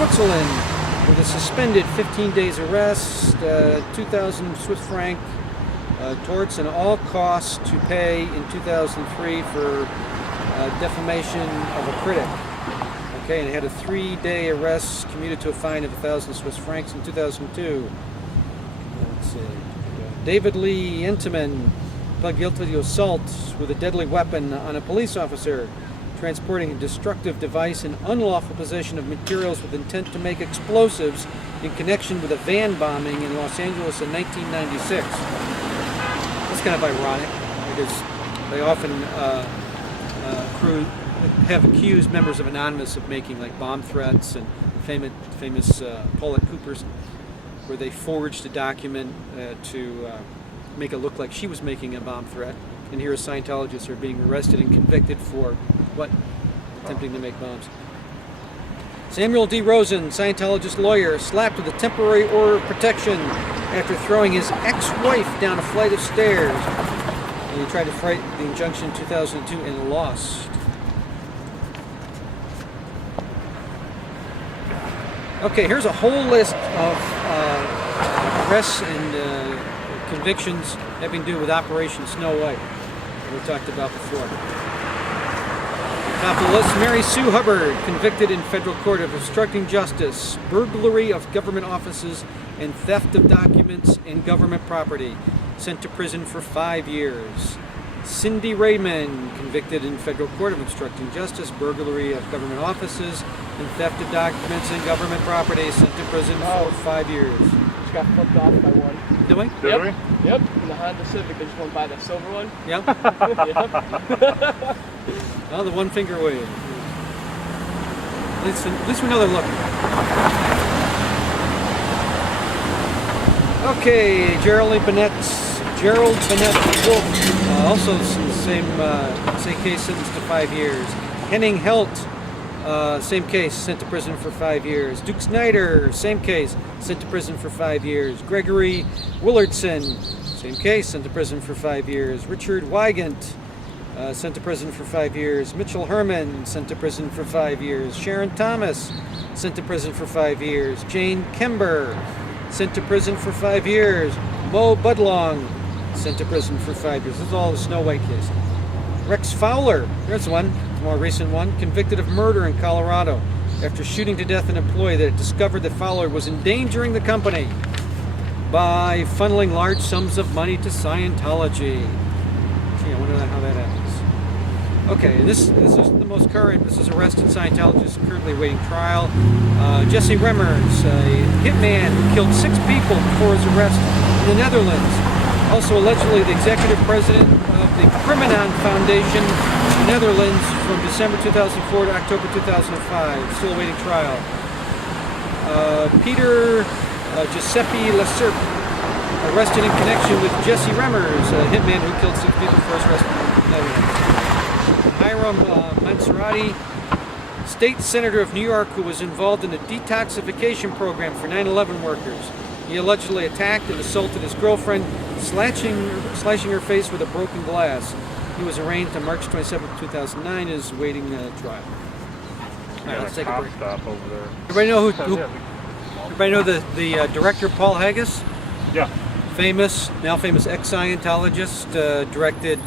Switzerland with a suspended 15 days arrest, 2,000 Swiss franc torts and all costs to pay in 2003 for defamation of a critic. Okay, and it had a 3-day arrest commuted to a fine of 1,000 Swiss francs in 2002. Let's see. David Lee Entenmann pled guilty to assault with a deadly weapon on a police officer, transporting a destructive device and unlawful possession of materials with intent to make explosives in connection with a van bombing in Los Angeles in 1996. That's kind of ironic because they often have accused members of Anonymous of making like bomb threats, and famous Paulette Coopers, where they forged a document to make it look like she was making a bomb threat. And here Scientologists are being arrested and convicted for what? Attempting to make bombs. Samuel D. Rosen, Scientologist lawyer, slapped with a temporary order of protection after throwing his ex-wife down a flight of stairs. And he tried to fight the injunction in 2002 and lost. Okay, here's a whole list of arrests and convictions having to do with Operation Snow White that we talked about before. Top of the list, Mary Sue Hubbard, convicted in federal court of obstructing justice, burglary of government offices, and theft of documents and government property, sent to prison for 5 years. Cindy Raymond, convicted in federal court of obstructing justice, burglary of government offices, and theft of documents and government property, sent to prison for 5 years. Just got flipped off by one. Did we? Yep. Yep. In the Honda Civic, I just went by the silver one. Yep. Yep. Well, the one finger wave. At least we know they're looking. Okay, Gerald Bennett Wolf, also in the same case, sentenced to 5 years. Henning Helt, same case, sent to prison for 5 years. Duke Snyder, same case, sent to prison for 5 years. Gregory Willardson, same case, sent to prison for 5 years. Richard Wygant, sent to prison for 5 years. Mitchell Herman, sent to prison for 5 years. Sharon Thomas, sent to prison for 5 years. Jane Kember, sent to prison for 5 years. Mo Budlong, sent to prison for 5 years. This is all the Snow White case. Rex Fowler, there's one, a more recent one, convicted of murder in Colorado after shooting to death an employee that discovered that Fowler was endangering the company by funneling large sums of money to Scientology. Gee, I wonder how that happens. Okay, this is the most current. This is arrested Scientologist currently awaiting trial. Jesse Remmers, a hitman who killed 6 people before his arrest in the Netherlands. Also allegedly the executive president of the Criminon Foundation in the Netherlands from December 2004 to October 2005. Still awaiting trial. Peter Giuseppe Lacerpe, arrested in connection with Jesse Remmers, a hitman who killed 6 people before his arrest in the Netherlands. Hiram Mansurati, state senator of New York, who was involved in a detoxification program for 9/11 workers. He allegedly attacked and assaulted his girlfriend, slashing her face with a broken glass. He was arraigned on March 27, 2009, and is awaiting trial. All right, let's take a break. Stop over there. Everybody know who everybody know the director Paul Haggis? Yeah. Now famous ex-Scientologist, directed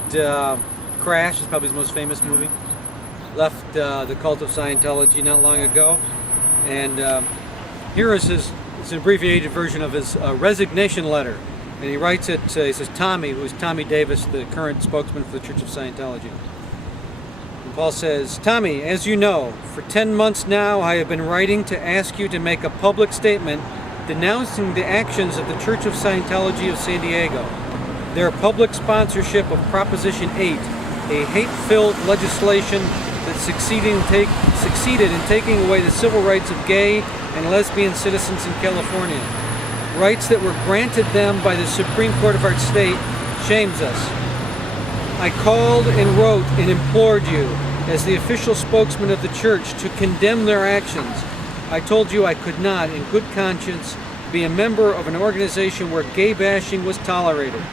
Crash, is probably his most famous movie. Left the cult of Scientology not long ago, and here is it's an abbreviated version of his resignation letter, and he writes it. He says, Tommy, who is Tommy Davis, the current spokesman for the Church of Scientology. And Paul says, Tommy, as you know, for 10 months now I have been writing to ask you to make a public statement denouncing the actions of the Church of Scientology of San Diego, their public sponsorship of Proposition 8, a hate-filled legislation that succeeded in taking away the civil rights of gay and lesbian citizens in California. Rights that were granted them by the Supreme Court of our state shames us. I called and wrote and implored you, as the official spokesman of the church, to condemn their actions. I told you I could not, in good conscience, be a member of an organization where gay bashing was tolerated.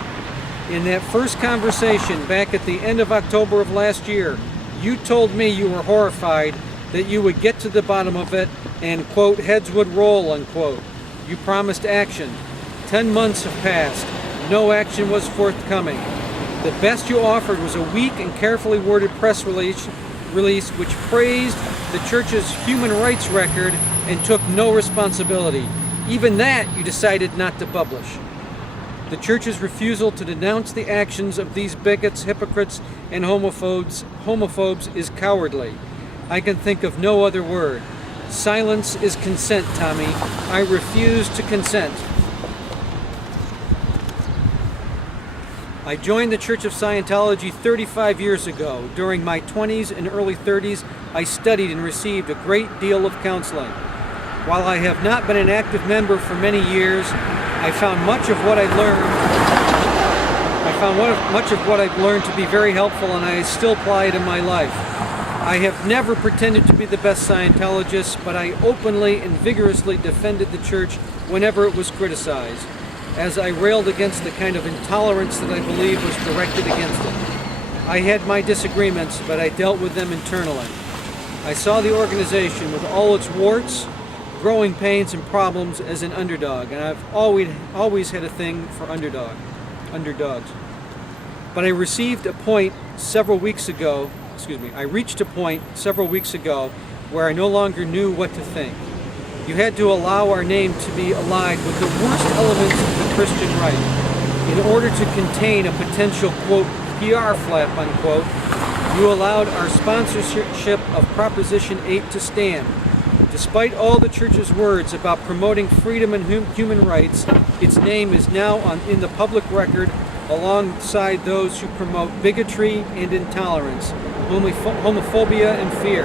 In that first conversation back at the end of October of last year, you told me you were horrified that you would get to the bottom of it and, quote, heads would roll, unquote. You promised action. 10 months have passed. No action was forthcoming. The best you offered was a weak and carefully worded press release which praised the church's human rights record and took no responsibility. Even that you decided not to publish. The church's refusal to denounce the actions of these bigots, hypocrites, and homophobes is cowardly. I can think of no other word. Silence is consent, Tommy. I refuse to consent. I joined the Church of Scientology 35 years ago. During my 20s and early 30s, I studied and received a great deal of counseling. While I have not been an active member for many years, I found much of what I've learned to be very helpful, and I still apply it in my life. I have never pretended to be the best Scientologist, but I openly and vigorously defended the church whenever it was criticized, as I railed against the kind of intolerance that I believe was directed against it. I had my disagreements, but I dealt with them internally. I saw the organization with all its warts, growing pains and problems as an underdog, and I've always had a thing for underdogs. But I reached a point several weeks ago where I no longer knew what to think. You had to allow our name to be allied with the worst elements of the Christian right. In order to contain a potential, quote, PR flap, unquote, you allowed our sponsorship of Proposition 8 to stand. Despite all the church's words about promoting freedom and human rights, its name is now in the public record alongside those who promote bigotry and intolerance, homophobia and fear.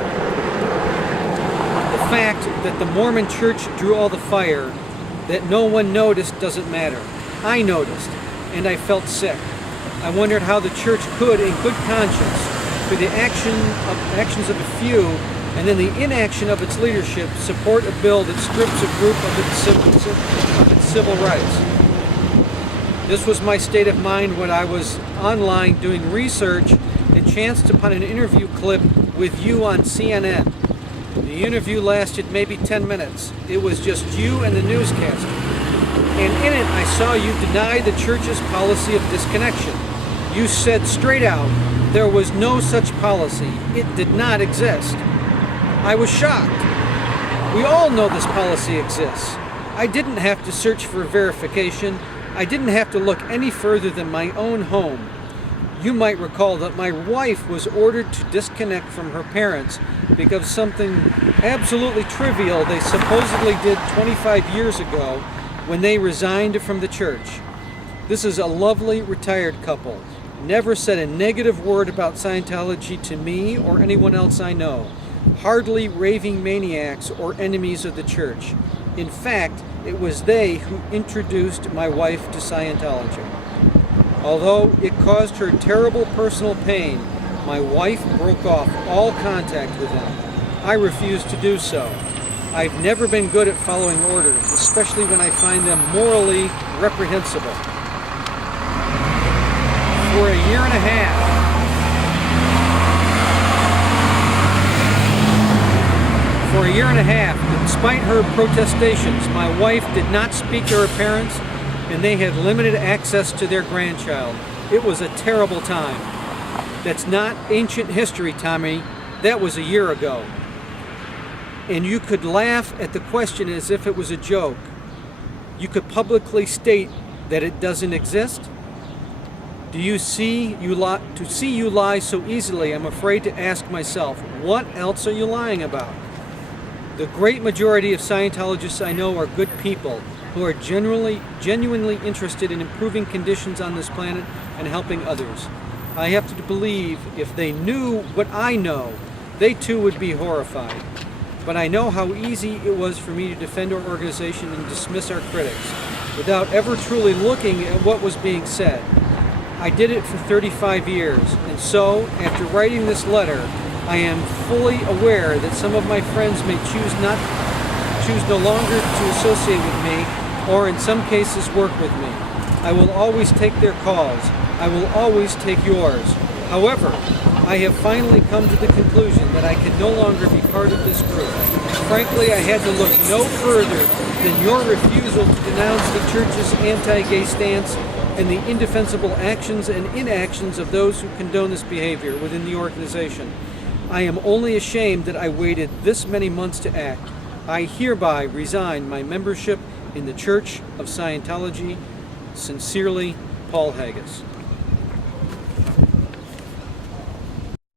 The fact that the Mormon Church drew all the fire, that no one noticed, doesn't matter. I noticed, and I felt sick. I wondered how the church could, in good conscience, through the actions of a few, and then the inaction of its leadership, support a bill that strips a group of its civil rights. This was my state of mind when I was online doing research and chanced upon an interview clip with you on CNN. The interview lasted maybe 10 minutes. It was just you and the newscaster. And in it, I saw you deny the church's policy of disconnection. You said straight out, there was no such policy. It did not exist. I was shocked. We all know this policy exists. I didn't have to search for verification. I didn't have to look any further than my own home. You might recall that my wife was ordered to disconnect from her parents because of something absolutely trivial they supposedly did 25 years ago when they resigned from the church. This is a lovely retired couple. Never said a negative word about Scientology to me or anyone else I know. Hardly raving maniacs or enemies of the church. In fact, it was they who introduced my wife to Scientology. Although it caused her terrible personal pain, my wife broke off all contact with them. I refused to do so. I've never been good at following orders, especially when I find them morally reprehensible. For a year and a half, despite her protestations, my wife did not speak to her parents, and they had limited access to their grandchild. It was a terrible time. That's not ancient history, Tommy. That was a year ago. And you could laugh at the question as if it was a joke. You could publicly state that it doesn't exist. To see you lie so easily, I'm afraid to ask myself, what else are you lying about? The great majority of Scientologists I know are good people who are genuinely interested in improving conditions on this planet and helping others. I have to believe if they knew what I know, they too would be horrified. But I know how easy it was for me to defend our organization and dismiss our critics without ever truly looking at what was being said. I did it for 35 years, and so, after writing this letter, I am fully aware that some of my friends may choose no longer to associate with me, or in some cases work with me. I will always take their calls. I will always take yours. However, I have finally come to the conclusion that I can no longer be part of this group. Frankly, I had to look no further than your refusal to denounce the church's anti-gay stance and the indefensible actions and inactions of those who condone this behavior within the organization. I am only ashamed that I waited this many months to act. I hereby resign my membership in the Church of Scientology. Sincerely, Paul Haggis.